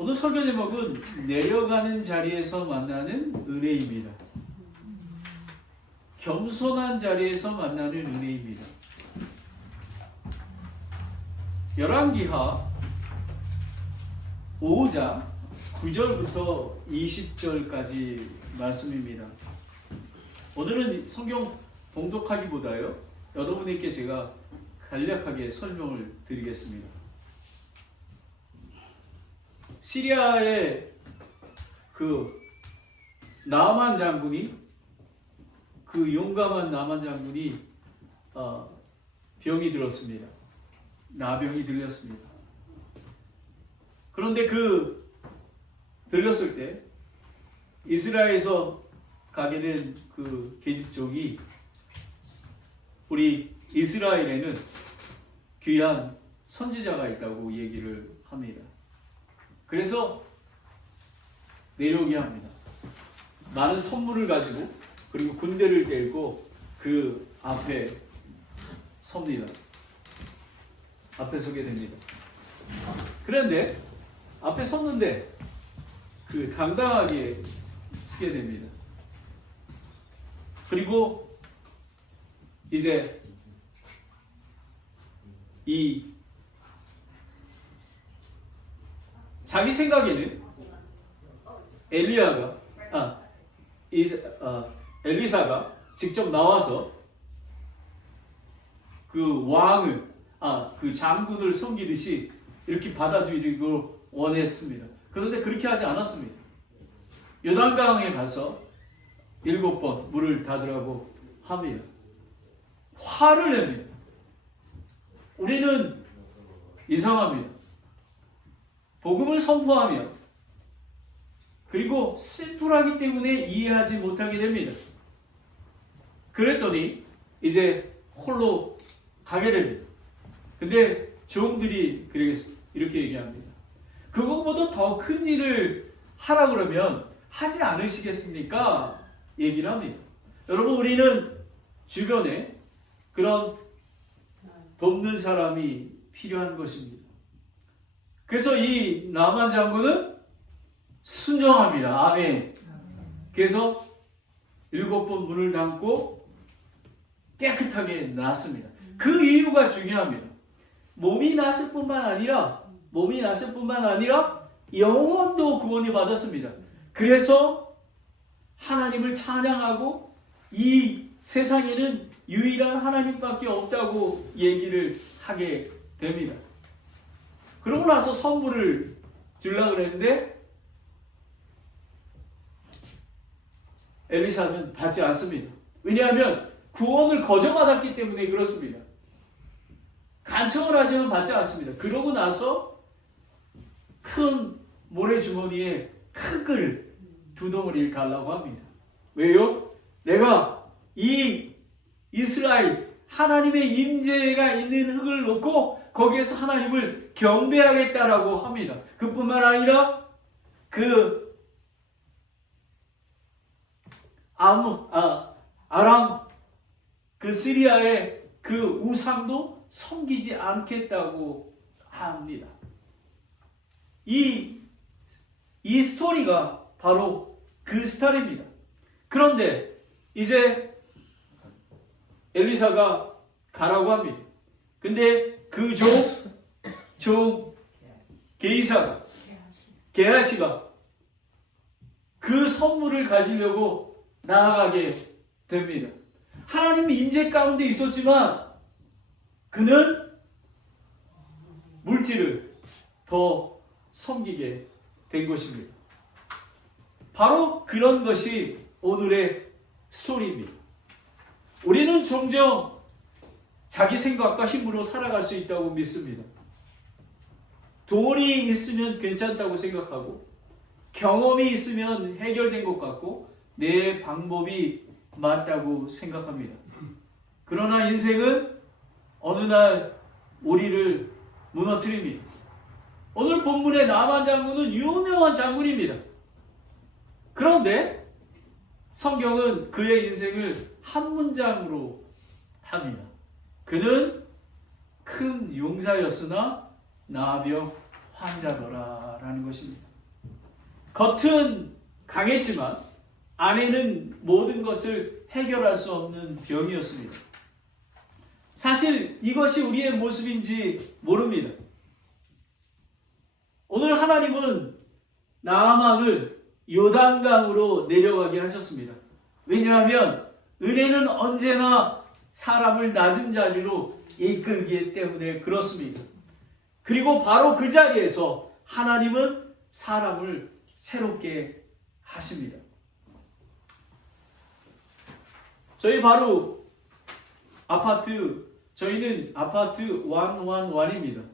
오늘 설교 제목은 내려가는 자리에서 만나는 은혜입니다. 겸손한 자리에서 만나는 은혜입니다. 열왕기하 5장 9절부터 20절까지 말씀입니다. 오늘은 성경 봉독하기보다요, 여러분에게 제가 간략하게 설명을 드리겠습니다. 시리아의 그 나만 장군이, 그 용감한 나만 장군이 병이 들었습니다. 나병이 들렸습니다. 그런데 들렸을 때 이스라엘에서 가게 된 그 계집족이 우리 이스라엘에는 귀한 선지자가 있다고 얘기를 합니다. 그래서 내려오게 합니다. 많은 선물을 가지고, 그리고 군대를 데리고 그 앞에 섭니다. 앞에 서게 됩니다. 그런데 앞에 섰는데 그 당당하게 쓰게 됩니다. 그리고 이제 이 자기 생각에는 엘리사가 직접 나와서 그 왕을, 그 장군을 섬기듯이 이렇게 받아들이고 원했습니다. 그런데 그렇게 하지 않았습니다. 요단강에 가서 7번 물을 닫으라고 합니다. 화를 냅니다. 우리는 이상합니다. 복음을 선포하며, 그리고 심플하기 때문에 이해하지 못하게 됩니다. 그랬더니 이제 홀로 가게 됩니다. 근데 종들이 이렇게 얘기합니다. 그것보다 더 큰 일을 하라 그러면 하지 않으시겠습니까? 얘기를 합니다. 여러분, 우리는 주변에 그런 돕는 사람이 필요한 것입니다. 그래서 이 나만 장군은 순종합니다. 아멘. 그래서 7번 문을 닫고 깨끗하게 났습니다. 그 이유가 중요합니다. 몸이 났을 뿐만 아니라 영혼도 구원을 받았습니다. 그래서 하나님을 찬양하고 이 세상에는 유일한 하나님밖에 없다고 얘기를 하게 됩니다. 그러고 나서 선물을 주려고 그랬는데 엘리사는 받지 않습니다. 왜냐하면 구원을 거저받았기 때문에 그렇습니다. 간청을 하지만 받지 않습니다. 그러고 나서 큰 모래주머니에 흙을 2덩어리를 갈라고 합니다. 왜요? 내가 이 이스라엘 하나님의 임재가 있는 흙을 놓고 거기에서 하나님을 경배하겠다라고 합니다. 그뿐만 아니라 아람 시리아의 그 우상도 섬기지 않겠다고 합니다. 이 스토리가 바로 그 스타일입니다. 그런데 이제 엘리사가 가라고 합니다. 근데 그 종 게하시가 그 선물을 가지려고 나아가게 됩니다. 하나님의 임재 가운데 있었지만 그는 물질을 더 섬기게 된 것입니다. 바로 그런 것이 오늘의 스토리입니다. 우리는 종종 자기 생각과 힘으로 살아갈 수 있다고 믿습니다. 돈이 있으면 괜찮다고 생각하고, 경험이 있으면 해결된 것 같고, 내 방법이 맞다고 생각합니다. 그러나 인생은 어느 날 우리를 무너뜨립니다. 오늘 본문의 나만 장군은 유명한 장군입니다. 그런데 성경은 그의 인생을 한 문장으로 합니다. 그는 큰 용사였으나 나병 환자더라 라는 것입니다. 겉은 강했지만 안에는 모든 것을 해결할 수 없는 병이었습니다. 사실 이것이 우리의 모습인지 모릅니다. 오늘 하나님은 나아만을 요단강으로 내려가게 하셨습니다. 왜냐하면 은혜는 언제나 사람을 낮은 자리로 이끌기 때문에 그렇습니다. 그리고 바로 그 자리에서 하나님은 사람을 새롭게 하십니다. 저희 바로 저희는 아파트 111입니다.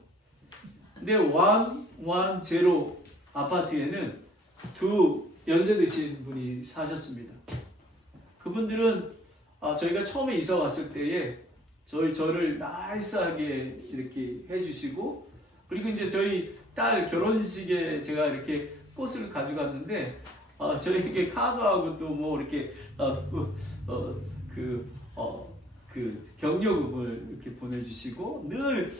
근데 110 아파트에는 두 연세 드신 분이 사셨습니다. 그분들은 저희가 처음에 이사 왔을 때에 저를 나이스하게 이렇게 해주시고, 그리고 이제 저희 딸 결혼식에 제가 이렇게 꽃을 가져갔는데 저에게 카드하고 또 뭐 이렇게 그 격려금을 이렇게 보내주시고, 늘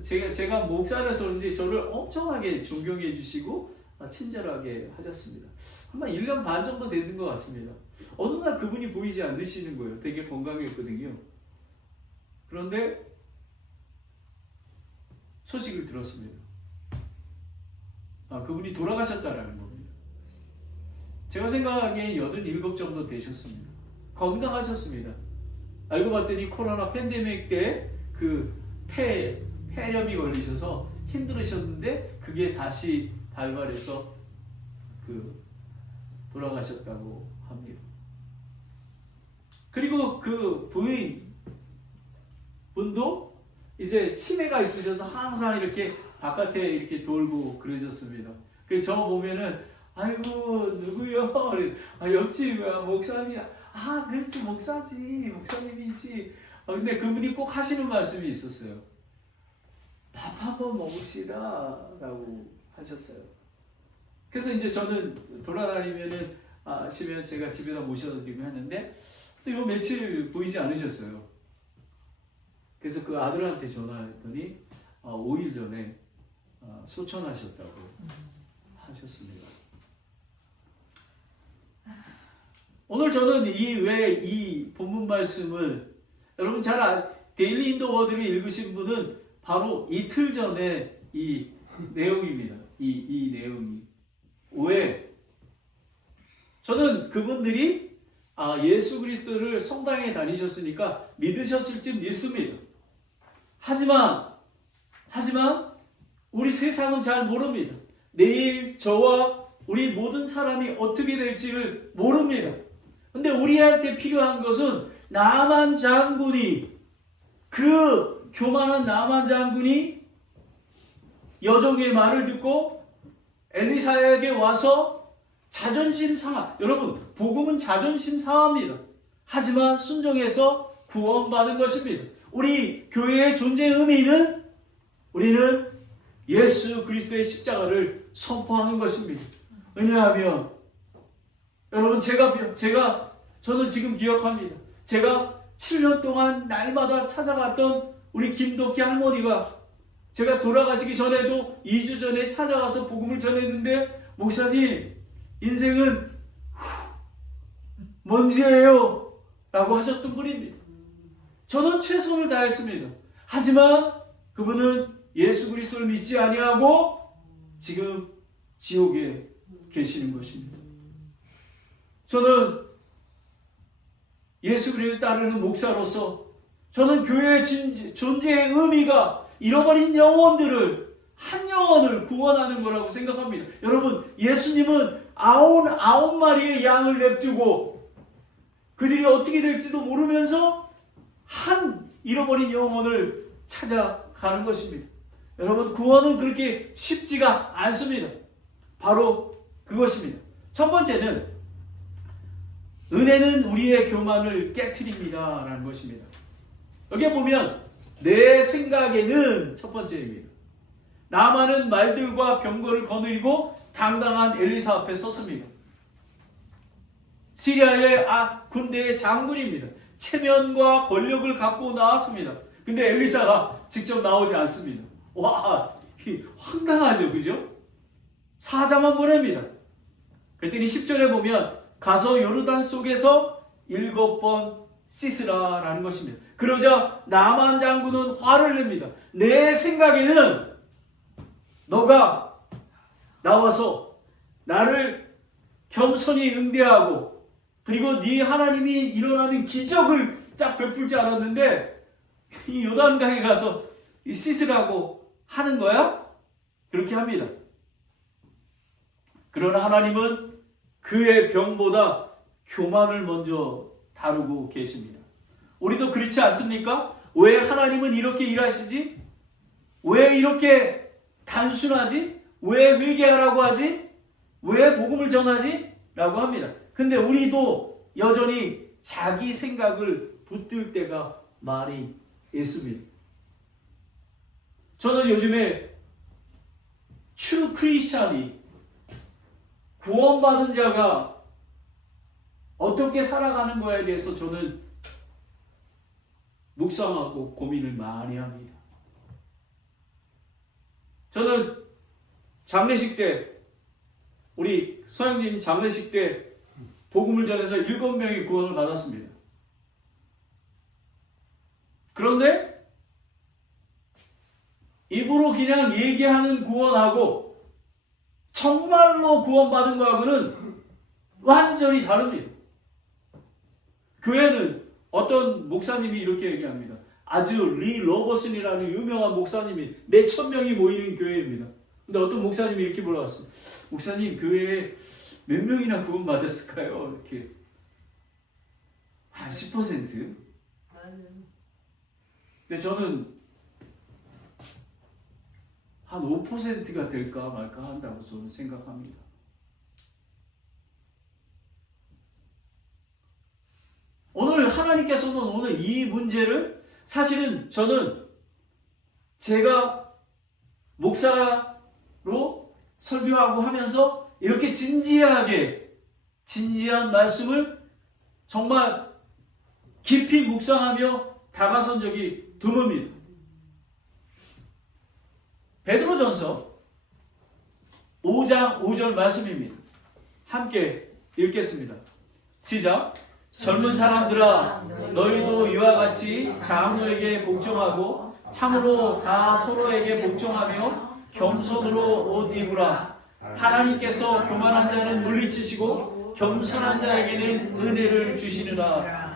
제가 목사라서 그런지 저를 엄청나게 존경해 주시고 친절하게 하셨습니다. 아마 1년 반 정도 되는 것 같습니다. 어느 날 그분이 보이지 않으시는 거예요. 되게 건강했거든요. 그런데 소식을 들었습니다. 그분이 돌아가셨다라는 겁니다. 제가 생각하기에 87 정도 되셨습니다. 건강하셨습니다. 알고 봤더니 코로나 팬데믹 때 그 폐렴이 걸리셔서 힘들으셨는데 그게 다시 발발해서 돌아가셨다고 합니다. 그리고 그 부인분도 이제 치매가 있으셔서 항상 이렇게 바깥에 이렇게 돌고 그러셨습니다. 그래서 저 보면은 아이고 누구요? 옆집 목사님이야. 그렇지 목사님이지. 근데 그분이 꼭 하시는 말씀이 있었어요. 밥 한번 먹읍시다 라고 하셨어요. 그래서 이제 저는 돌아다니면은 시면 제가 집에다 모셔드리고 했는데 또 요 며칠 보이지 않으셨어요. 그래서 그 아들한테 전화했더니 5일 전에 소천하셨다고 하셨습니다. 오늘 저는 이 본문 말씀을 여러분 데일리 인도 워드를 읽으신 분은 바로 이틀 전에 이 내용입니다. 이 내용이. 왜? 저는 그분들이 예수 그리스도를 성당에 다니셨으니까 믿으셨을 줄 믿습니다. 하지만 우리 세상은 잘 모릅니다. 내일 저와 우리 모든 사람이 어떻게 될지를 모릅니다. 근데 우리한테 필요한 것은 나만 장군이, 그 교만한 나만 장군이 여종의 말을 듣고 엘리사에게 와서 자존심 상하. 여러분, 복음은 자존심 상합니다. 하지만 순종해서 구원받은 것입니다. 우리 교회의 존재의 의미는 우리는 예수 그리스도의 십자가를 선포하는 것입니다. 왜냐하면 여러분 저는 지금 기억합니다. 제가 7년 동안 날마다 찾아갔던 우리 김덕희 할머니가 제가 돌아가시기 전에도 2주 전에 찾아가서 복음을 전했는데, 목사님 인생은 먼지예요 라고 하셨던 분입니다. 저는 최선을 다했습니다. 하지만 그분은 예수 그리스도를 믿지 아니하고 지금 지옥에 계시는 것입니다. 저는 예수 그리스도를 따르는 목사로서 저는 교회의 존재의 의미가 잃어버린 영혼들을, 한 영혼을 구원하는 거라고 생각합니다. 여러분, 예수님은 99마리의 양을 냅두고 그들이 어떻게 될지도 모르면서 한 잃어버린 영혼을 찾아가는 것입니다. 여러분, 구원은 그렇게 쉽지가 않습니다. 바로 그것입니다. 첫 번째는 은혜는 우리의 교만을 깨트립니다 라는 것입니다. 여기에 보면 내 생각에는 첫 번째입니다. 나만은 말들과 병거를 거느리고 당당한 엘리사 앞에 섰습니다. 시리아의 군대의 장군입니다. 체면과 권력을 갖고 나왔습니다. 근데 엘리사가 직접 나오지 않습니다. 와, 황당하죠, 그죠? 사자만 보냅니다. 그랬더니 10절에 보면 가서 요르단 속에서 7번 씻으라라는 것입니다. 그러자 나만 장군은 화를 냅니다. 내 생각에는 너가 나와서 나를 겸손히 응대하고 그리고 네 하나님이 일어나는 기적을 쫙 베풀지 않았는데 이 요단강에 가서 씻으라고 하는 거야? 그렇게 합니다. 그러나 하나님은 그의 병보다 교만을 먼저 다루고 계십니다. 우리도 그렇지 않습니까? 왜 하나님은 이렇게 일하시지? 왜 이렇게 단순하지? 왜 회개하라고 하지? 왜 복음을 전하지? 라고 합니다. 근데 우리도 여전히 자기 생각을 붙들 때가 많이 있습니다. 저는 요즘에 true Christian이 구원받은 자가 어떻게 살아가는 거에 대해서 저는 묵상하고 고민을 많이 합니다. 저는 장례식 때 우리 서영님 장례식 때 복음을 전해서 7명이 구원을 받았습니다. 그런데 입으로 그냥 얘기하는 구원하고 정말로 구원받은 거하고는 완전히 다릅니다. 교회는 어떤 목사님이 이렇게 얘기합니다. 아주 리 로버슨이라는 유명한 목사님이 몇천 명이 모이는 교회입니다. 근데 어떤 목사님이 이렇게 물어봤습니다. 목사님, 교회에 몇 명이나 구원 받았을까요? 이렇게 한 10%? 근데 저는 한 5%가 될까 말까 한다고 저는 생각합니다. 오늘 하나님께서는 오늘 이 문제를 사실은 저는 제가 목사로 설교하고 하면서 이렇게 진지한 말씀을 정말 깊이 묵상하며 다가선 적이 드뭅니다. 베드로전서 5장 5절 말씀입니다. 함께 읽겠습니다. 시작. 젊은 사람들아, 너희도 이와 같이 장로에게 복종하고 참으로 다 서로에게 복종하며 겸손으로 옷 입으라. 하나님께서 교만한 자는 물리치시고 겸손한 자에게는 은혜를 주시느라.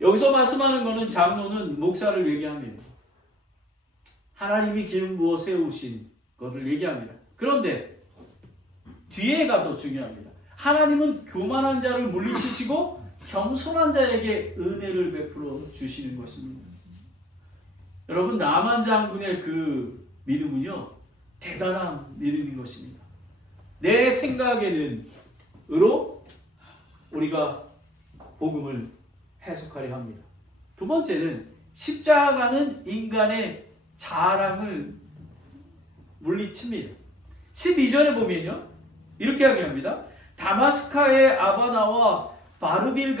여기서 말씀하는 것은 장로는 목사를 얘기합니다. 하나님이 기름 부어 세우신 것을 얘기합니다. 그런데 뒤에가 더 중요합니다. 하나님은 교만한 자를 물리치시고 겸손한 자에게 은혜를 베풀어 주시는 것입니다. 여러분, 나만 장군의 그 믿음은요, 대단한 믿음인 것입니다. 내 생각에는 으로 우리가 복음을 해석하려 합니다. 두 번째는 십자가는 인간의 자랑을 물리칩니다. 12절에 보면요, 이렇게 이야기합니다. 다마스카의 아바나와 바르빌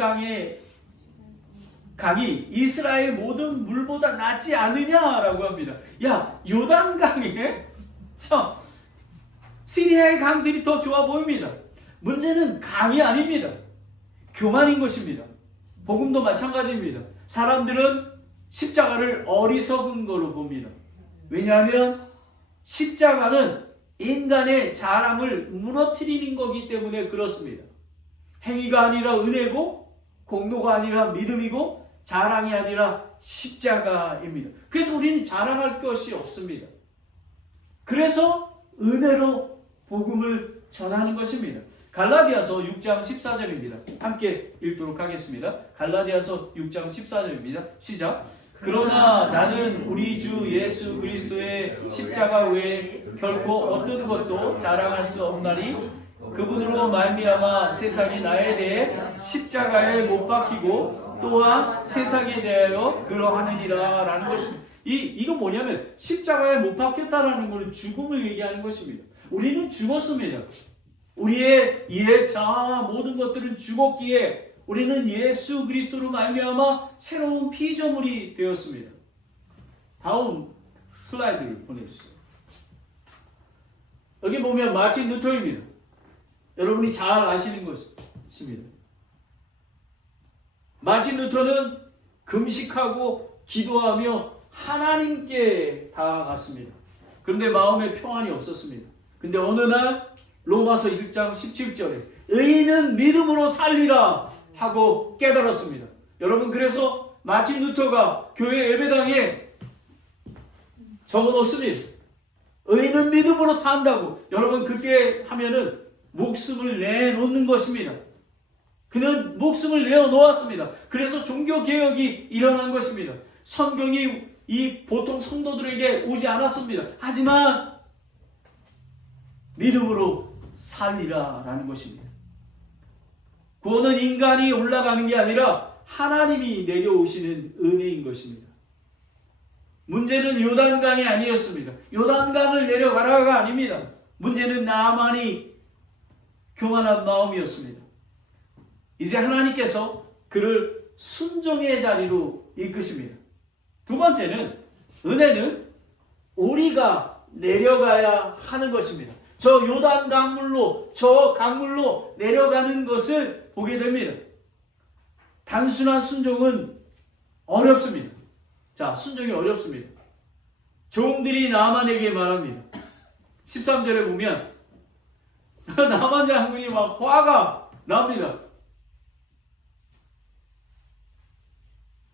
강이 이스라엘 모든 물보다 낫지 않느냐라고 합니다. 야, 요단강에 참 시리아의 강들이 더 좋아 보입니다. 문제는 강이 아닙니다. 교만인 것입니다. 복음도 마찬가지입니다. 사람들은 십자가를 어리석은 거로 봅니다. 왜냐하면 십자가는 인간의 자랑을 무너뜨리는 거기 때문에 그렇습니다. 행위가 아니라 은혜고, 공로가 아니라 믿음이고, 자랑이 아니라 십자가입니다. 그래서 우리는 자랑할 것이 없습니다. 그래서 은혜로 복음을 전하는 것입니다. 갈라디아서 6장 14절입니다. 함께 읽도록 하겠습니다. 갈라디아서 6장 14절입니다. 시작. 그러나 나는 우리 주 예수 그리스도의 십자가 외에 결코 어떤 것도 자랑할 수 없나니 그분으로 말미암아 세상이 나에 대해 십자가에 못 박히고 또한 세상에 대하여 그러하느니라 라는 것입니다. 이거 뭐냐면 십자가에 못 박혔다라는 것은 죽음을 얘기하는 것입니다. 우리는 죽었습니다. 우리의 이해자 모든 것들은 죽었기에 우리는 예수 그리스도로 말미암아 새로운 피조물이 되었습니다. 다음 슬라이드를 보내주세요. 여기 보면 마틴 루터입니다. 여러분이 잘 아시는 것입니다. 마틴 루터는 금식하고 기도하며 하나님께 다가갔습니다. 그런데 마음에 평안이 없었습니다. 근데 어느 날 로마서 1장 17절에 의인은 믿음으로 살리라 하고 깨달았습니다. 여러분, 그래서 마틴 루터가 교회 예배당에 적어놓습니다. 의인은 믿음으로 산다고. 여러분, 그렇게 하면은 목숨을 내놓는 것입니다. 그는 목숨을 내어놓았습니다. 그래서 종교개혁이 일어난 것입니다. 성경이 이 보통 성도들에게 오지 않았습니다. 하지만 믿음으로 살리라 라는 것입니다. 구원은 인간이 올라가는 게 아니라 하나님이 내려오시는 은혜인 것입니다. 문제는 요단강이 아니었습니다. 요단강을 내려가라가 아닙니다. 문제는 나만이 교만한 마음이었습니다. 이제 하나님께서 그를 순종의 자리로 이끄십니다. 두 번째는, 은혜는 우리가 내려가야 하는 것입니다. 저 요단 강물로, 저 강물로 내려가는 것을 보게 됩니다. 단순한 순종은 어렵습니다. 자, 순종이 어렵습니다. 종들이 나만에게 말합니다. 13절에 보면 나만 장군이 막 화가 납니다.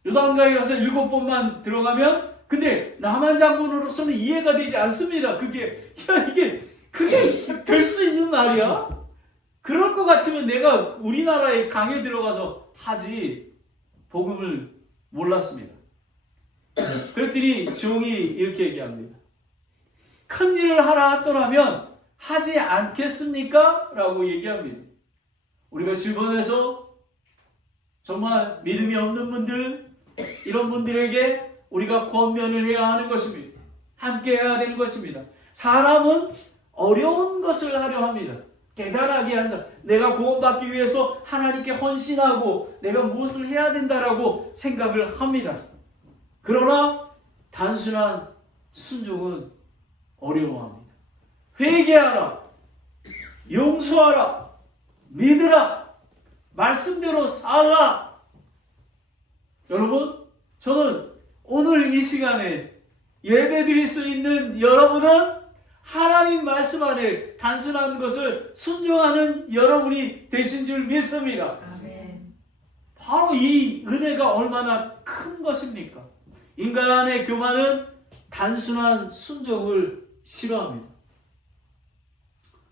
요단강에 가서 7번만 들어가면, 근데 나만 장군으로서는 이해가 되지 않습니다. 그게 될 수 있는 말이야? 그럴 것 같으면 내가 우리나라의 강에 들어가서 하지, 복음을 몰랐습니다. 그랬더니 종이 이렇게 얘기합니다. 큰 일을 하라 하더라면 하지 않겠습니까? 라고 얘기합니다. 우리가 주변에서 정말 믿음이 없는 분들, 이런 분들에게 우리가 권면을 해야 하는 것입니다. 함께 해야 되는 것입니다. 사람은 어려운 것을 하려 합니다. 대단하게 한다. 내가 구원받기 위해서 하나님께 헌신하고 내가 무엇을 해야 된다라고 생각을 합니다. 그러나 단순한 순종은 어려워합니다. 회개하라, 용서하라, 믿으라, 말씀대로 살라. 여러분, 저는 오늘 이 시간에 예배드릴 수 있는 여러분은 하나님 말씀 안에 단순한 것을 순종하는 여러분이 되신 줄 믿습니다. 아멘. 바로 이 은혜가 얼마나 큰 것입니까? 인간의 교만은 단순한 순종을 싫어합니다.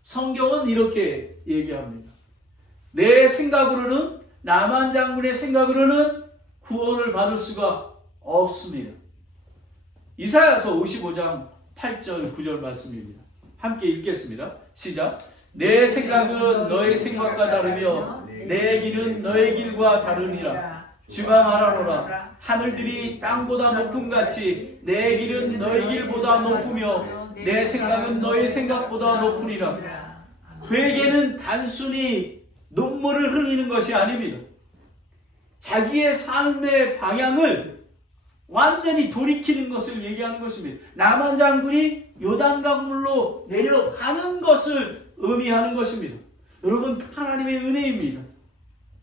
성경은 이렇게 얘기합니다. 내 생각으로는, 나만 장군의 생각으로는 구원을 받을 수가 없습니다. 이사야서 55장 8절 9절 말씀입니다. 함께 읽겠습니다. 시작. 내 생각은 너의 생각과 다르며 내 길은 너의 길과 다르니라. 주가 말하노라. 하늘들이 땅보다 높음같이 내 길은 너의 길보다 높으며 내 생각은 너의 생각보다 높으니라. 회개는 단순히 눈물을 흘리는 것이 아닙니다. 자기의 삶의 방향을 완전히 돌이키는 것을 얘기하는 것입니다. 나만 장군이 요단강물로 내려가는 것을 의미하는 것입니다. 여러분, 하나님의 은혜입니다.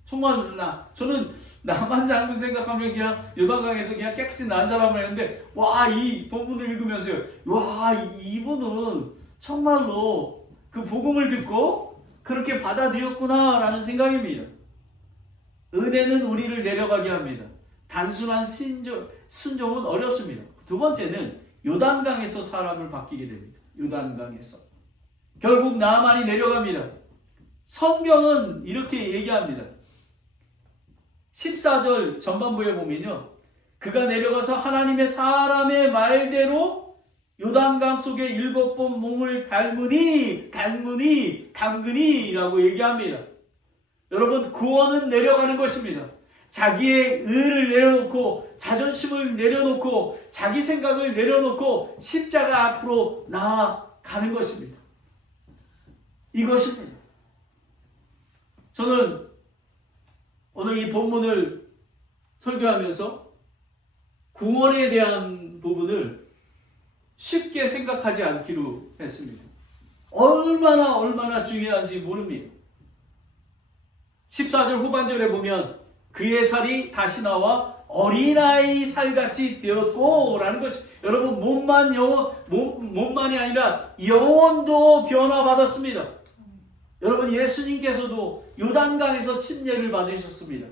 정말 저는 나만 장군 생각하면 그냥 요단강에서 그냥 깨끗이 난 사람을 했는데, 와, 이 본문을 읽으면서요, 와, 이분은 정말로 그 복음을 듣고 그렇게 받아들였구나 라는 생각입니다. 은혜는 우리를 내려가게 합니다. 단순한 순종은 어렵습니다. 두 번째는 요단강에서 사람을 바뀌게 됩니다. 요단강에서. 결국 나만이 내려갑니다. 성경은 이렇게 얘기합니다. 14절 전반부에 보면요, 그가 내려가서 하나님의 사람의 말대로 요단강 속에 7번 몸을 담그니 라고 얘기합니다. 여러분, 구원은 내려가는 것입니다. 자기의 의를 내려놓고, 자존심을 내려놓고, 자기 생각을 내려놓고 십자가 앞으로 나아가는 것입니다. 이것입니다. 저는 오늘 이 본문을 설교하면서 구원에 대한 부분을 쉽게 생각하지 않기로 했습니다. 얼마나 중요한지 모릅니다. 14절 후반절에 보면 그의 살이 다시 나와 어린아이 살같이 되었고 라는 것이, 여러분 몸만이 아니라 영혼도 변화받았습니다. 여러분 예수님께서도 요단강에서 침례를 받으셨습니다.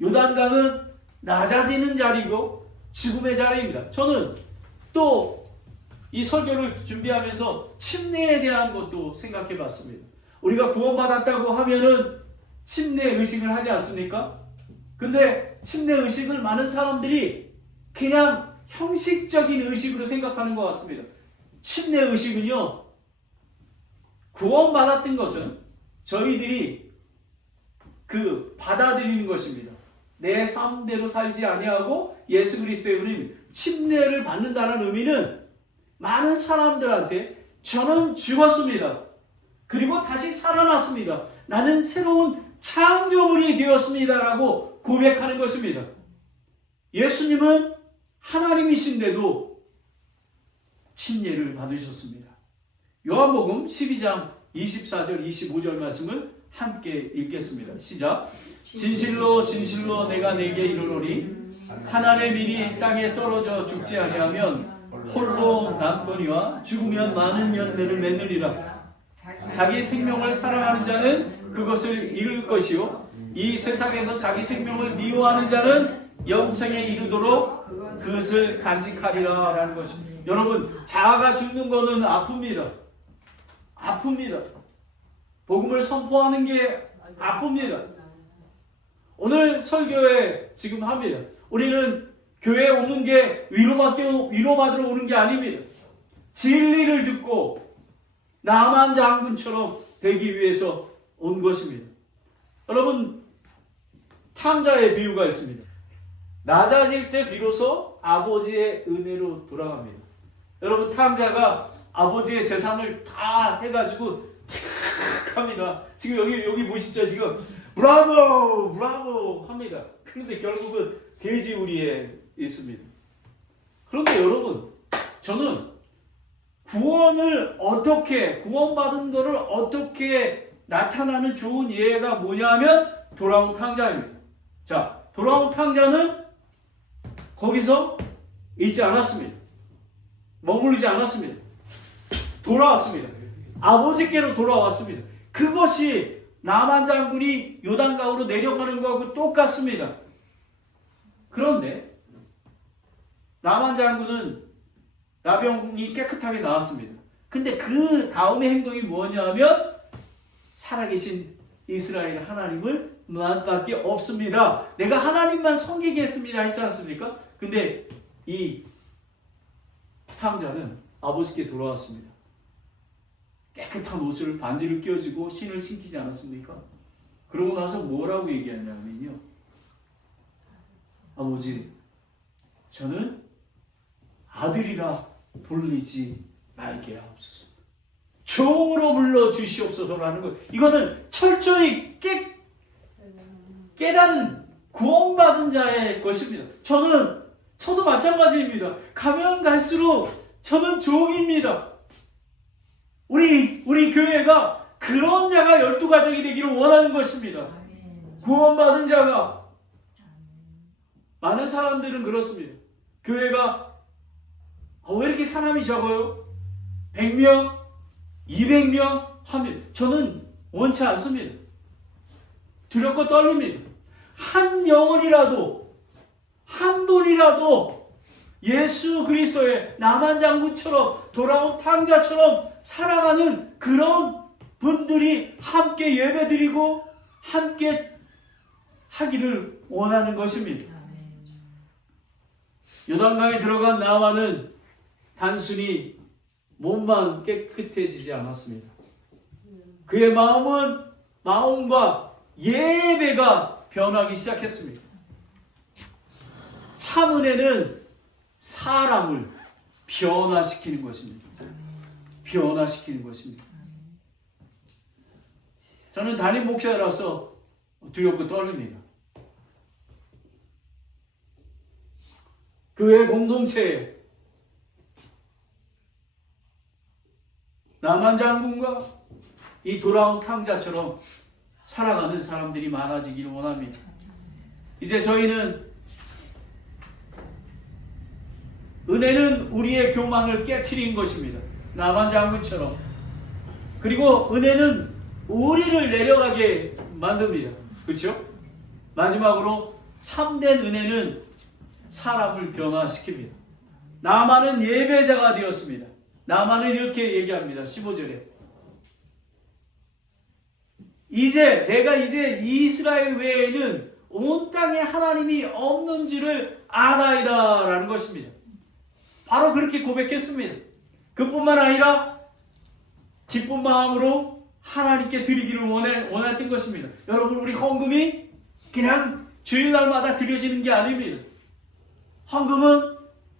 요단강은 낮아지는 자리고 죽음의 자리입니다. 저는 또 이 설교를 준비하면서 침례에 대한 것도 생각해 봤습니다. 우리가 구원받았다고 하면은 침례 의식을 하지 않습니까? 근데 침례 의식을 많은 사람들이 그냥 형식적인 의식으로 생각하는 것 같습니다. 침례 의식은요, 구원받았던 것은 저희들이 받아들이는 것입니다. 내 삶대로 살지 아니하고 예수 그리스도의 은혜입니다. 침례를 받는다는 의미는 많은 사람들한테 저는 죽었습니다. 그리고 다시 살아났습니다. 나는 새로운 창조물이 되었습니다. 라고 고백하는 것입니다. 예수님은 하나님이신데도 침례를 받으셨습니다. 요한복음 12장 24절 25절 말씀을 함께 읽겠습니다. 시작. 진실로 진실로 내가 내게 이르노니 하나님의 밀이 땅에 떨어져 죽지 아니하면 홀로 남거니와 죽으면 많은 열매를 맺느니라. 자기 생명을 사랑하는 자는 그것을 잃을 것이요 이 세상에서 자기 생명을 미워하는 자는 영생에 이르도록 그것을 간직하리라 라는 것입니다. 여러분, 자아가 죽는 것은 아픕니다. 복음을 선포하는 게 아픕니다. 오늘 설교에 지금 합니다. 우리는 교회에 오는 게 위로받으러 오는 게 아닙니다. 진리를 듣고 나만 장군처럼 되기 위해서 온 것입니다. 여러분, 탕자의 비유가 있습니다. 낮아질 때 비로소 아버지의 은혜로 돌아갑니다. 여러분, 탕자가 아버지의 재산을 다 해가지고 탁 합니다. 지금 여기 보시죠. 지금 브라보 합니다. 그런데 결국은 돼지우리에 있습니다. 그런데 여러분, 저는 구원받은 것을 어떻게 나타나는 좋은 예가 뭐냐면 돌아온 탕자입니다. 자, 돌아온 탕자는 거기서 있지 않았습니다. 머무르지 않았습니다. 돌아왔습니다. 아버지께로 돌아왔습니다. 그것이 나만 장군이 요단강으로 내려가는 것하고 똑같습니다. 그런데 나만 장군은 나병이 깨끗하게 나왔습니다. 근데 그 다음의 행동이 뭐냐면 살아계신 이스라엘 하나님을 만밖에 없습니다. 내가 하나님만 섬기게 했습니다 했지 않습니까? 근데 이 탕자는 아버지께 돌아왔습니다. 깨끗한 옷을 반지를 끼워주고 신을 신기지 않았습니까? 그러고 나서 뭐라고 얘기하냐면요, 아버지, 저는 아들이라 불리지 말게 하옵소서. 종으로 불러 주시옵소서라는 것. 이거는 철저히 깨닫는 구원받은 자의 것입니다. 저도 마찬가지입니다. 가면 갈수록 저는 종입니다. 우리 교회가 그런 자가 12가정이 되기를 원하는 것입니다. 구원받은 자가. 많은 사람들은 그렇습니다. 교회가 왜 이렇게 사람이 적어요? 100명, 200명 하면 저는 원치 않습니다. 두렵고 떨립니다. 한 영혼이라도, 한 분이라도 예수 그리스도의 남한 장군처럼 돌아온 탕자처럼 살아가는 그런 분들이 함께 예배드리고 함께 하기를 원하는 것입니다. 요단강에 들어간 나와는 단순히 몸만 깨끗해지지 않았습니다. 그의 마음과 예배가 변하기 시작했습니다. 참 은혜는 사람을 변화시키는 것입니다. 변화시키는 것입니다. 저는 담임 목사라서 두렵고 떨립니다. 교회 공동체에 나만 장군과 이 돌아온 탕자처럼 살아가는 사람들이 많아지기를 원합니다. 이제 저희는 은혜는 우리의 교만을 깨트린 것입니다. 나만 장군처럼. 그리고 은혜는 우리를 내려가게 만듭니다. 그렇죠? 마지막으로 참된 은혜는 사람을 변화시킵니다. 나만은 예배자가 되었습니다. 나만은 이렇게 얘기합니다. 15절에 내가 이제 이스라엘 외에는 온 땅에 하나님이 없는 줄을 아나이다 라는 것입니다. 바로 그렇게 고백했습니다. 그뿐만 아니라 기쁜 마음으로 하나님께 드리기를 원했던 것입니다. 여러분, 우리 헌금이 그냥 주일날마다 드려지는 게 아닙니다. 헌금은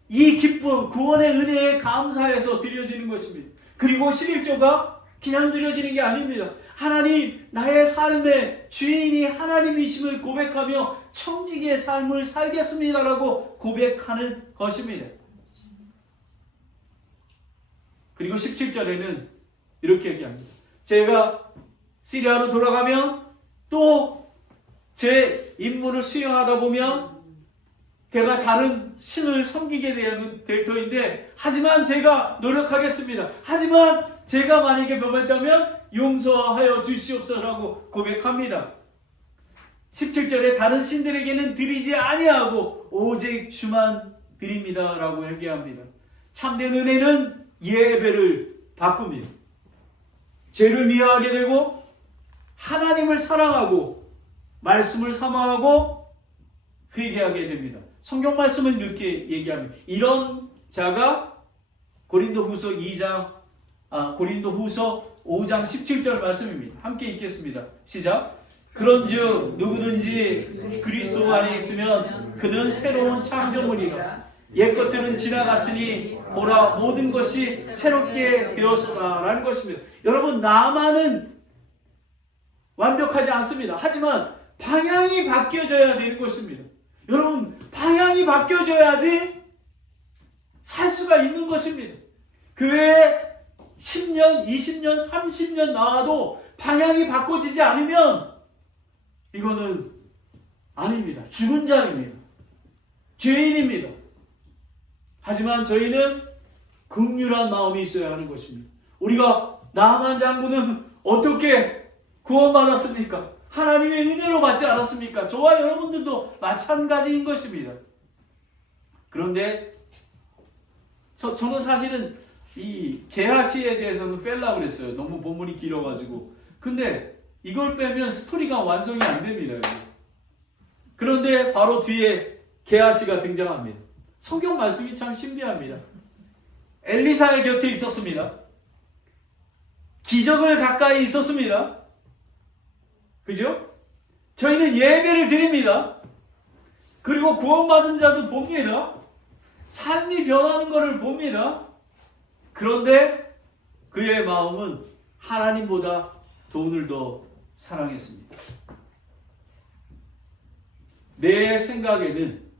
이 기쁨, 구원의 은혜에 감사해서 드려지는 것입니다. 그리고 11조가 그냥 드려지는 게 아닙니다. 하나님, 나의 삶의 주인이 하나님이심을 고백하며 청지기의 삶을 살겠습니다라고 고백하는 것입니다. 그리고 17절에는 이렇게 얘기합니다. 제가 시리아로 돌아가면 또 제 임무를 수행하다 보면 제가 다른 신을 섬기게 될 터인데, 하지만 제가 노력하겠습니다. 하지만 제가 만약에 범했다면 용서하여 주시옵소서라고 고백합니다. 17절에 다른 신들에게는 드리지 아니하고 오직 주만 드립니다 라고 얘기합니다. 참된 은혜는 예배를 바꿉니다. 죄를 미워하게 되고 하나님을 사랑하고 말씀을 사모하고 회개하게 됩니다. 성경 말씀은 이렇게 얘기합니다. 이런 자가 고린도후서 5장 17절 말씀입니다. 함께 읽겠습니다. 시작. 그런즉 누구든지 그리스도 안에 있으면 그는 새로운 창조물이라. 옛것들은 지나갔으니 보라 모든 것이 새롭게 되었소다 라는 것입니다. 여러분, 나만은 완벽하지 않습니다. 하지만 방향이 바뀌어져야 되는 것입니다. 여러분, 방향이 바뀌어져야지 살 수가 있는 것입니다. 교회에 10년, 20년, 30년 나와도 방향이 바꿔지지 않으면 이거는 아닙니다. 죽은 자입니다. 죄인입니다. 하지만 저희는 긍휼한 마음이 있어야 하는 것입니다. 우리가 나만 장군은 어떻게 구원받았습니까? 하나님의 은혜로 받지 않았습니까? 저와 여러분들도 마찬가지인 것입니다. 그런데 저는 사실은 이 게하시에 대해서는 빼려고 그랬어요. 너무 본문이 길어가지고. 근데 이걸 빼면 스토리가 완성이 안 됩니다. 그런데 바로 뒤에 게하시가 등장합니다. 성경 말씀이 참 신비합니다. 엘리사의 곁에 있었습니다. 기적을 가까이 있었습니다. 그죠? 저희는 예배를 드립니다. 그리고 구원받은 자도 봅니다. 삶이 변하는 것을 봅니다. 그런데 그의 마음은 하나님보다 돈을 더 사랑했습니다. 내 생각에는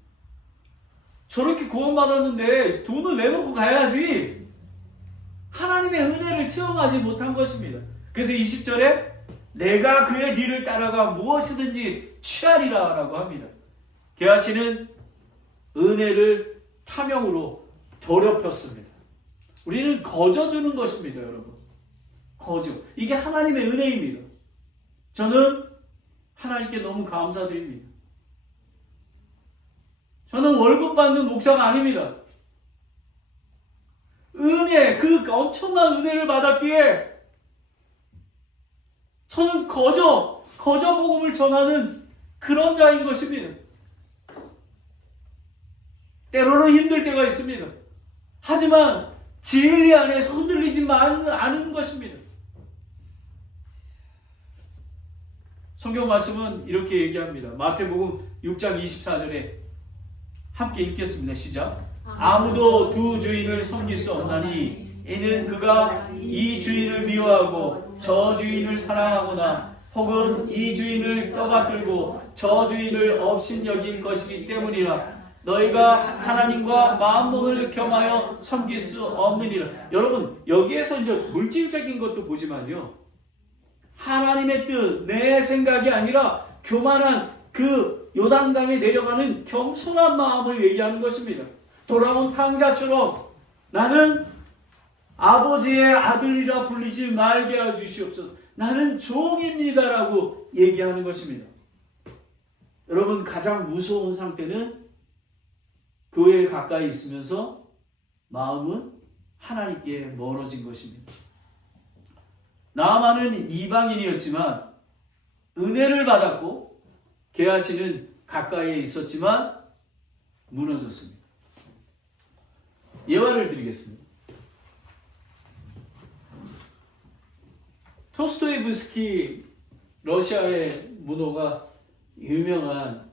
저렇게 구원받았는데 돈을 내놓고 가야지, 하나님의 은혜를 체험하지 못한 것입니다. 그래서 20절에 내가 그의 뒤를 따라가 무엇이든지 취하리라 라고 합니다. 게하시는 은혜를 탐욕으로 더럽혔습니다. 우리는 거저주는 것입니다, 여러분. 거저. 이게 하나님의 은혜입니다. 저는 하나님께 너무 감사드립니다. 저는 월급 받는 목사가 아닙니다. 은혜, 그 엄청난 은혜를 받았기에 저는 거저 복음을 전하는 그런 자인 것입니다. 때로는 힘들 때가 있습니다. 하지만 진리 안에서 흔들리지 않은 것입니다. 성경 말씀은 이렇게 얘기합니다. 마태복음 6장 24절에 함께 읽겠습니다. 시작. 아무도 두 주인을 섬길 수 없나니 이는 그가 이 주인을 미워하고 저 주인을 사랑하거나 혹은 이 주인을 떠받들고 저 주인을 업신여길 것이기 때문이라. 너희가 하나님과 만몬을 겸하여 섬길 수 없느니라. 여러분 여기에서 이제 물질적인 것도 보지만요, 하나님의 뜻, 내 생각이 아니라 교만한 그 요단강에 내려가는 겸손한 마음을 얘기하는 것입니다. 돌아온 탕자처럼 나는 아버지의 아들이라 불리지 말게 하여 주시옵소서. 나는 종입니다라고 얘기하는 것입니다. 여러분 가장 무서운 상태는 교회에 가까이 있으면서 마음은 하나님께 멀어진 것입니다. 나아만은 이방인이었지만 은혜를 받았고 게하시는 가까이에 있었지만 무너졌습니다. 예화를 드리겠습니다. 토스토예브스키 러시아의 문호가 유명한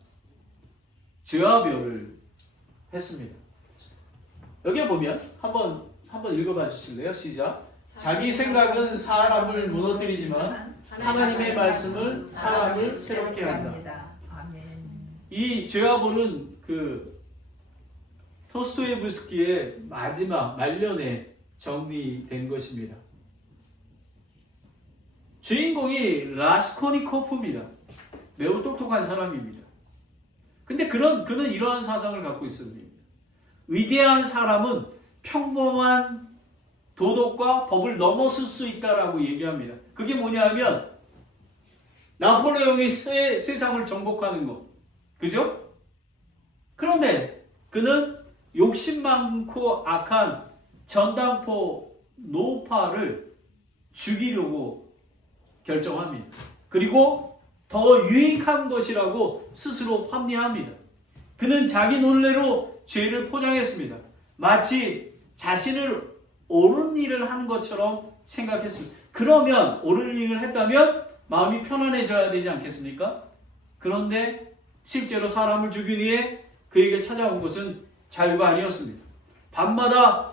죄와별을 했습니다. 여기에 보면 한번 읽어봐 주실래요? 시작. 자기 생각은 사람을 무너뜨리지만 하나님의 말씀은 사람을 새롭게 한다. 이 죄와별은 그 토스토예브스키의 마지막 말년에 정리된 것입니다. 주인공이 라스코니코프입니다. 매우 똑똑한 사람입니다. 근데 그는 이러한 사상을 갖고 있습니다. 위대한 사람은 평범한 도덕과 법을 넘어설 수 있다라고 얘기합니다. 그게 뭐냐면 나폴레옹이 세상을 정복하는 것. 그죠? 그런데 그는 욕심 많고 악한 전당포 노파를 죽이려고 결정합니다. 그리고 더 유익한 것이라고 스스로 합리합니다. 그는 자기 논리로 죄를 포장했습니다. 마치 자신을 옳은 일을 하는 것처럼 생각했습니다. 그러면 옳은 일을 했다면 마음이 편안해져야 되지 않겠습니까? 그런데 실제로 사람을 죽인 후에 그에게 찾아온 것은 자유가 아니었습니다. 밤마다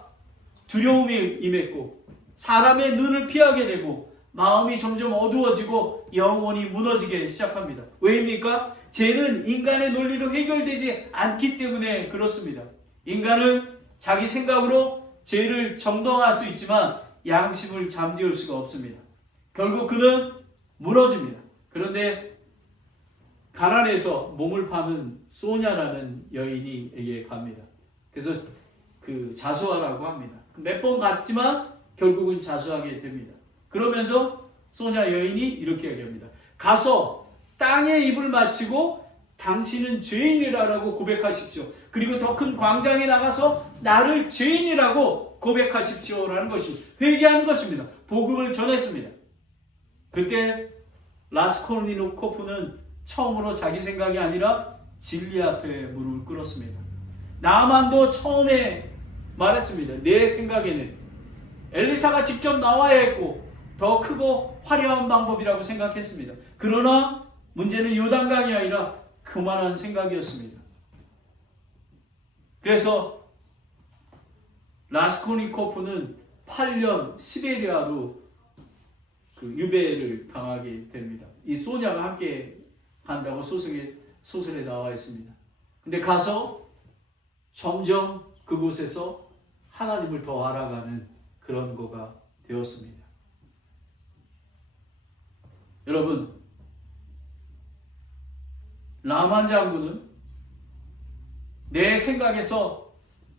두려움이 임했고 사람의 눈을 피하게 되고 마음이 점점 어두워지고 영혼이 무너지게 시작합니다. 왜입니까? 죄는 인간의 논리로 해결되지 않기 때문에 그렇습니다. 인간은 자기 생각으로 죄를 정당화할 수 있지만 양심을 잠재울 수가 없습니다. 결국 그는 무너집니다. 그런데 가난해서 몸을 파는 소냐라는 여인에게 갑니다. 그래서 그 자수하라고 합니다. 몇 번 갔지만 결국은 자수하게 됩니다. 그러면서 소냐 여인이 이렇게 얘기합니다. 가서 땅에 입을 맞추고 당신은 죄인이라고 고백하십시오. 그리고 더 큰 광장에 나가서 나를 죄인이라고 고백하십시오라는 것이 회개하는 것입니다. 복음을 전했습니다. 그때 라스콜니노코프는 처음으로 자기 생각이 아니라 진리 앞에 무릎을 꿇었습니다. 나만도 처음에 말했습니다. 내 생각에는 엘리사가 직접 나와야 했고 더 크고 화려한 방법이라고 생각했습니다. 그러나 문제는 요단강이 아니라 그만한 생각이었습니다. 그래서 라스코니코프는 8년 시베리아로 그 유배를 당하게 됩니다. 이 소냐가 함께 간다고 소설에 나와 있습니다. 근데 가서 점점 그곳에서 하나님을 더 알아가는 그런 거가 되었습니다. 여러분, 라만 장군은 내 생각에서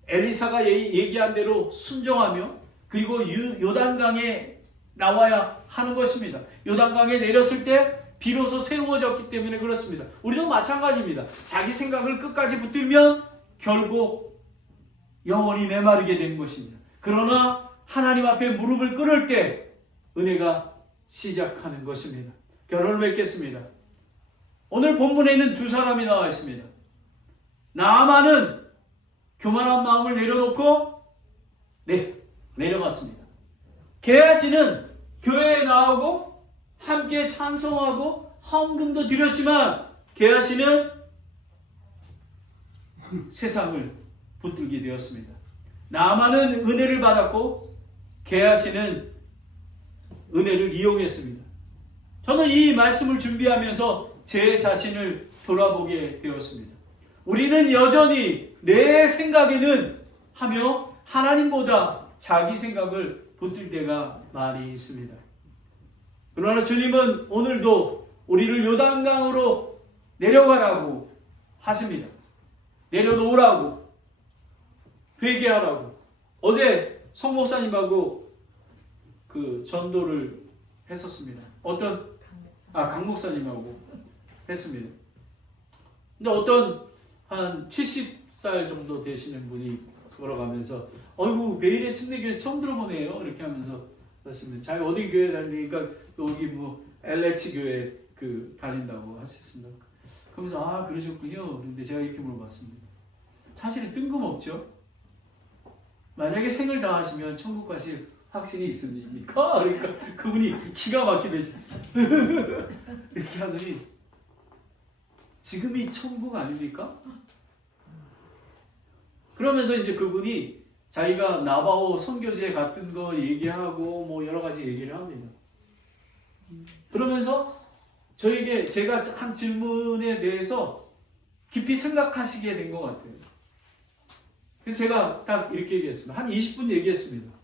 엘리사가 얘기한 대로 순종하며 그리고 요단강에 나와야 하는 것입니다. 요단강에 내렸을 때 비로소 새로워졌기 때문에 그렇습니다. 우리도 마찬가지입니다. 자기 생각을 끝까지 붙들면 결국 영원히 메마르게 되는 것입니다. 그러나 하나님 앞에 무릎을 꿇을 때 은혜가 시작하는 것입니다. 결론을 맺겠습니다. 오늘 본문에는 두 사람이 나와 있습니다. 나아만은 교만한 마음을 내려놓고 내려갔습니다. 게하시는 교회에 나오고 함께 찬송하고 헌금도 드렸지만 게하시는 세상을 붙들게 되었습니다. 나아만은 은혜를 받았고 게하시는 은혜를 이용했습니다. 저는 이 말씀을 준비하면서 제 자신을 돌아보게 되었습니다. 우리는 여전히 내 생각에는 하며 하나님보다 자기 생각을 붙들 때가 많이 있습니다. 그러나 주님은 오늘도 우리를 요단강으로 내려가라고 하십니다. 내려놓으라고, 회개하라고. 어제 성 목사님하고 그 전도를 했었습니다. 강 목사님하고 했습니다. 근데 어떤 한 70살 정도 되시는 분이 걸어가면서 어이구 베일의 침례교회 처음 들어보네요 이렇게 하면서 그랬습니다. 자기 어디 교회 다니니까 여기 뭐 LH 교회 그 다닌다고 하셨습니다. 그러면서 그러셨군요. 근데 제가 이렇게 물어봤습니다. 사실은 뜬금없죠. 만약에 생을 다하시면 천국 가실 확신이 있습니까? 그러니까 그분이 기가 막히대지. 이렇게 하더니 지금이 천국 아닙니까? 그러면서 이제 그분이 자기가 나바오 선교지에 갔던 거 얘기하고 뭐 여러 가지 얘기를 합니다. 그러면서 저에게 제가 한 질문에 대해서 깊이 생각하시게 된 것 같아요. 그래서 제가 딱 이렇게 얘기했습니다. 한 20분 얘기했습니다.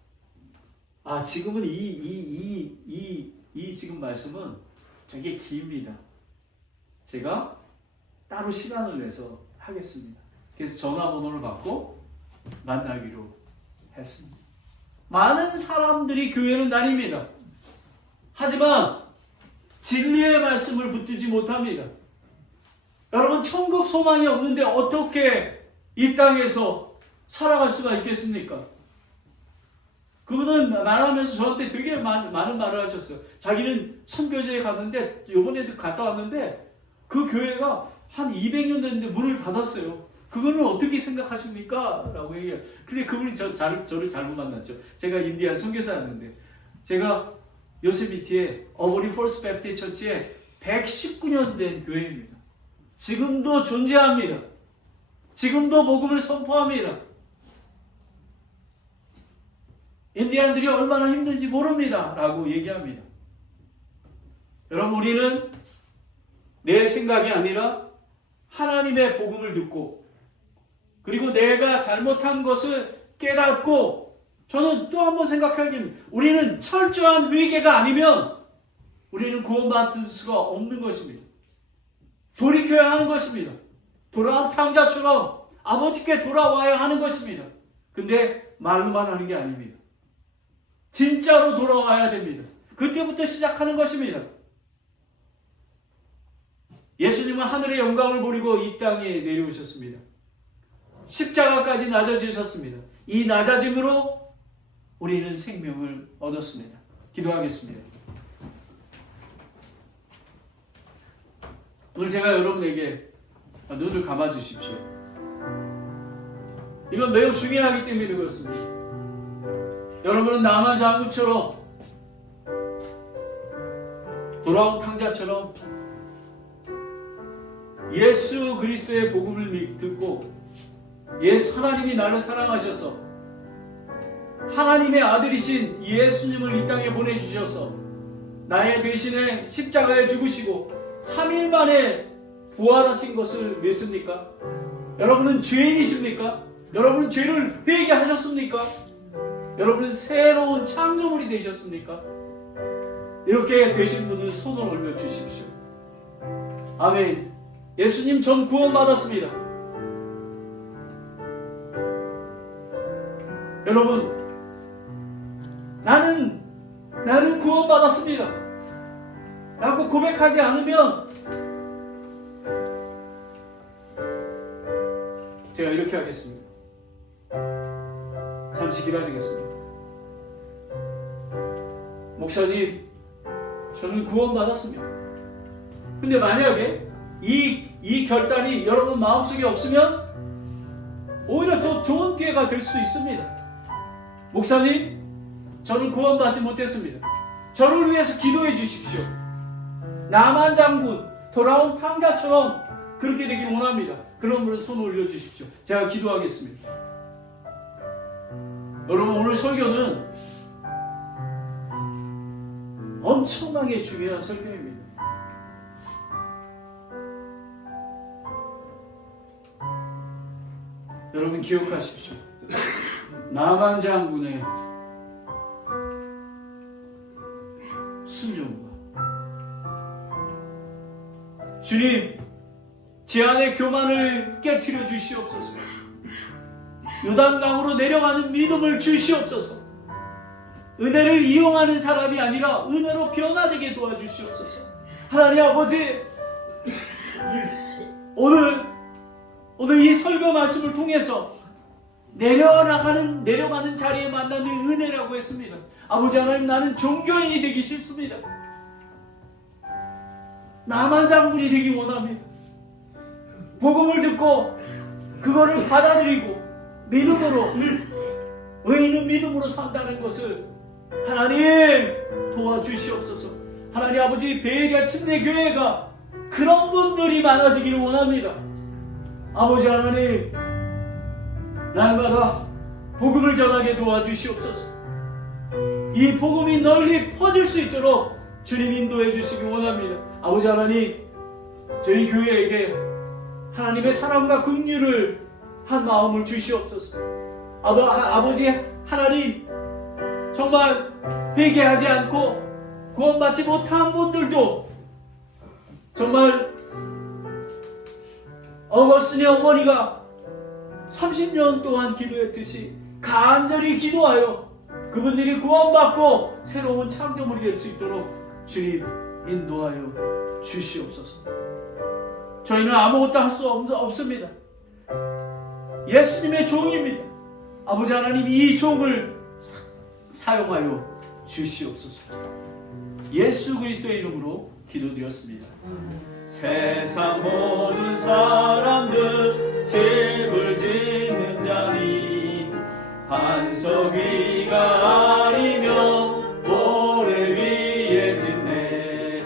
지금은 이 지금 말씀은 되게 깁니다. 제가 따로 시간을 내서 하겠습니다. 그래서 전화번호를 받고 만나기로 했습니다. 많은 사람들이 교회를 다닙니다. 하지만 진리의 말씀을 붙들지 못합니다. 여러분, 천국 소망이 없는데 어떻게 이 땅에서 살아갈 수가 있겠습니까? 그분은 말하면서 저한테 되게 많은 말을 하셨어요. 자기는 선교지에 갔는데, 이번에도 갔다 왔는데 그 교회가 한 200년 됐는데 문을 닫았어요. 그거는 어떻게 생각하십니까? 라고 얘기해요. 근데 그분이 저를 잘못 만났죠. 제가 인디안 선교사였는데, 제가 요세미티의 어버리 폴스 배프티스 처치에 119년 된 교회입니다. 지금도 존재합니다. 지금도 복음을 선포합니다. 인디안들이 얼마나 힘든지 모릅니다. 라고 얘기합니다. 여러분, 우리는 내 생각이 아니라 하나님의 복음을 듣고, 그리고 내가 잘못한 것을 깨닫고, 저는 또 한 번 생각하게 됩니다. 우리는 철저한 회개가 아니면 우리는 구원받을 수가 없는 것입니다. 돌이켜야 하는 것입니다. 돌아온 탕자처럼 아버지께 돌아와야 하는 것입니다. 근데 말로만 하는 게 아닙니다. 진짜로 돌아와야 됩니다. 그때부터 시작하는 것입니다. 예수님은 하늘의 영광을 버리고 이 땅에 내려오셨습니다. 십자가까지 낮아지셨습니다. 이 낮아짐으로 우리는 생명을 얻었습니다. 기도하겠습니다. 오늘 제가 여러분에게 눈을 감아주십시오. 이건 매우 중요하기 때문에 그렇습니다. 여러분은 나만 장군처럼, 돌아온 탕자처럼 예수 그리스도의 복음을 듣고, 하나님이 나를 사랑하셔서 하나님의 아들이신 예수님을 이 땅에 보내주셔서 나의 대신에 십자가에 죽으시고 3일 만에 부활하신 것을 믿습니까? 여러분은 죄인이십니까? 여러분은 죄를 회개하셨습니까? 여러분은 새로운 창조물이 되셨습니까? 이렇게 되신 분은 손을 올려주십시오. 아멘. 예수님, 전 구원받았습니다. 여러분, 나는 구원받았습니다 라고 고백하지 않으면 제가 이렇게 하겠습니다. 잠시 기다리겠습니다. 목사님, 저는 구원받았습니다. 근데 만약에 이 결단이 여러분 마음속에 없으면 오히려 더 좋은 기회가 될 수 있습니다. 목사님, 저는 구원받지 못했습니다. 저를 위해서 기도해 주십시오. 나만 장군, 돌아온 탕자처럼 그렇게 되길 원합니다. 그런 분은 손 올려 주십시오. 제가 기도하겠습니다. 여러분, 오늘 설교는 엄청나게 중요한 설교입니다. 여러분 기억하십시오. 나만 장군의 순종과 주님, 제 안의 교만을 깨트려 주시옵소서. 요단강으로 내려가는 믿음을 주시옵소서. 은혜를 이용하는 사람이 아니라 은혜로 변화되게 도와주시옵소서. 하나님 아버지, 오늘 이 설교 말씀을 통해서 내려가는 자리에 만나는 은혜라고 했습니다. 아버지 하나님, 나는 종교인이 되기 싫습니다. 나만 장군이 되기 원합니다. 복음을 듣고 그거를 받아들이고 믿음으로, 의인은 믿음으로 산다는 것을 하나님 도와주시옵소서. 하나님 아버지, 베리아 침례교회가 그런 분들이 많아지기를 원합니다. 아버지 하나님, 날마다 복음을 전하게 도와주시옵소서. 이 복음이 널리 퍼질 수 있도록 주님 인도해 주시기 원합니다. 아버지 하나님, 저희 교회에게 하나님의 사랑과 긍휼을 한 마음을 주시옵소서. 아버지 하나님, 정말 회개하지 않고 구원받지 못한 분들도 정말 어거스틴의 어머니가 30년 동안 기도했듯이 간절히 기도하여 그분들이 구원받고 새로운 창조물이 될 수 있도록 주님 인도하여 주시옵소서. 저희는 아무것도 할 수 없습니다. 예수님의 종입니다. 아버지 하나님, 이 종을 사용하여 주시옵소서. 예수 그리스도의 이름으로 기도드렸습니다. 세상 모든 사람들 집을 짓는 자니 반석 위가 아니면 모래 위에 짓네.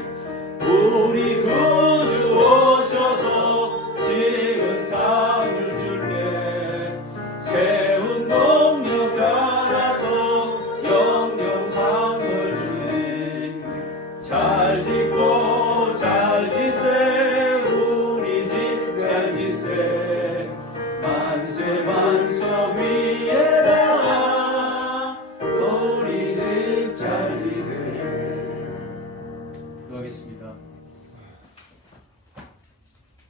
우리 구주 오셔서 지은 상을 줄게. 세운 공력 따라서 영영상을 주네. 잘 짓고 잘 짓세. 우리 집 잘 짓세. 만세 반석 위에다 우리 집 잘 짓세. 기도하겠습니다.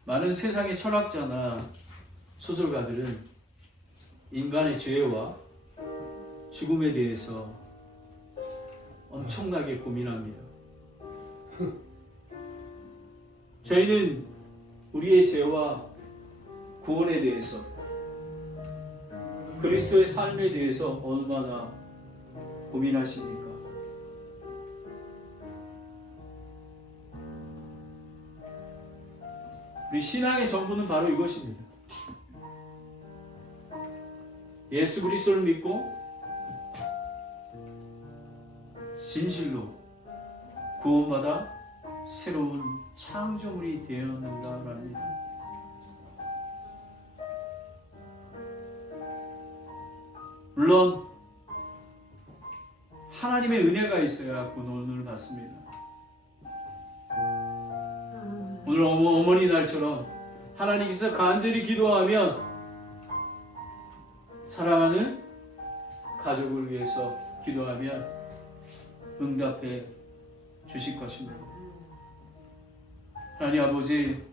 많은 세상의 철학자나 소설가들은 인간의 죄와 죽음에 대해서 엄청나게 고민합니다. 저희는 우리의 죄와 구원에 대해서, 그리스도의 삶에 대해서 얼마나 고민하십니까? 우리 신앙의 전부는 바로 이것입니다. 예수 그리스도를 믿고 진실로 구원받아 새로운 창조물이 되어낸다라는 것. 물론 하나님의 은혜가 있어야 구원을 받습니다. 오늘 어머니 날처럼 하나님께서 간절히 기도하면 사랑하는 가족을 위해서 기도하면 응답해 주실 것입니다. 하나님 아버지,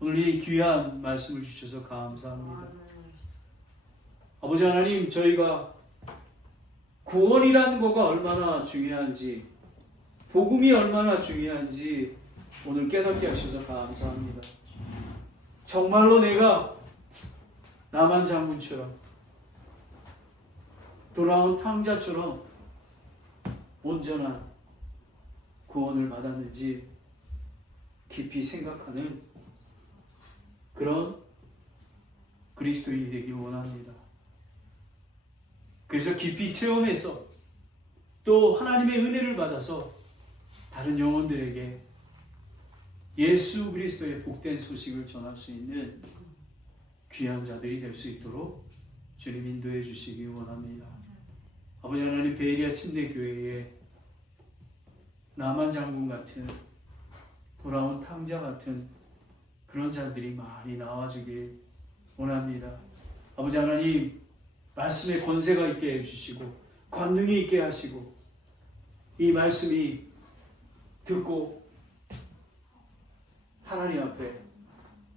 오늘 이 귀한 말씀을 주셔서 감사합니다. 아버지 하나님, 저희가 구원이라는 거가 얼마나 중요한지, 복음이 얼마나 중요한지 오늘 깨닫게 하셔서 감사합니다. 정말로 내가 나만 장군처럼, 돌아온 탕자처럼 온전한 구원을 받았는지 깊이 생각하는 그런 그리스도인이 되길 원합니다. 그래서 깊이 체험해서 또 하나님의 은혜를 받아서 다른 영혼들에게 예수 그리스도의 복된 소식을 전할 수 있는 귀한 자들이 될 수 있도록 주님 인도해 주시기 원합니다. 아버지 하나님, 베리아 침례교회에 나만 장군 같은, 돌아온 탕자 같은 그런 자들이 많이 나와주길 원합니다. 아버지 하나님, 말씀의 권세가 있게 해주시고 권능이 있게 하시고 이 말씀이 듣고 하나님 앞에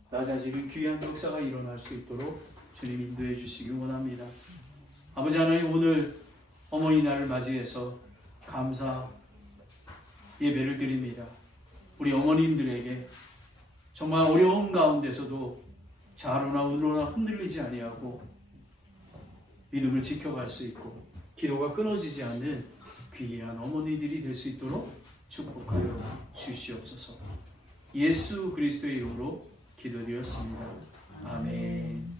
낮아지는 귀한 역사가 일어날 수 있도록 주님 인도해 주시기 원합니다. 아버지 하나님, 오늘 어머니 날을 맞이해서 감사 예배를 드립니다. 우리 어머님들에게 정말 어려운 가운데서도 좌로나 우로나 흔들리지 아니하고 믿음을 지켜갈 수 있고 기도가 끊어지지 않는 귀한 어머니들이 될 수 있도록 축복하여 주시옵소서. 예수 그리스도의 이름으로 기도드렸습니다. 아멘.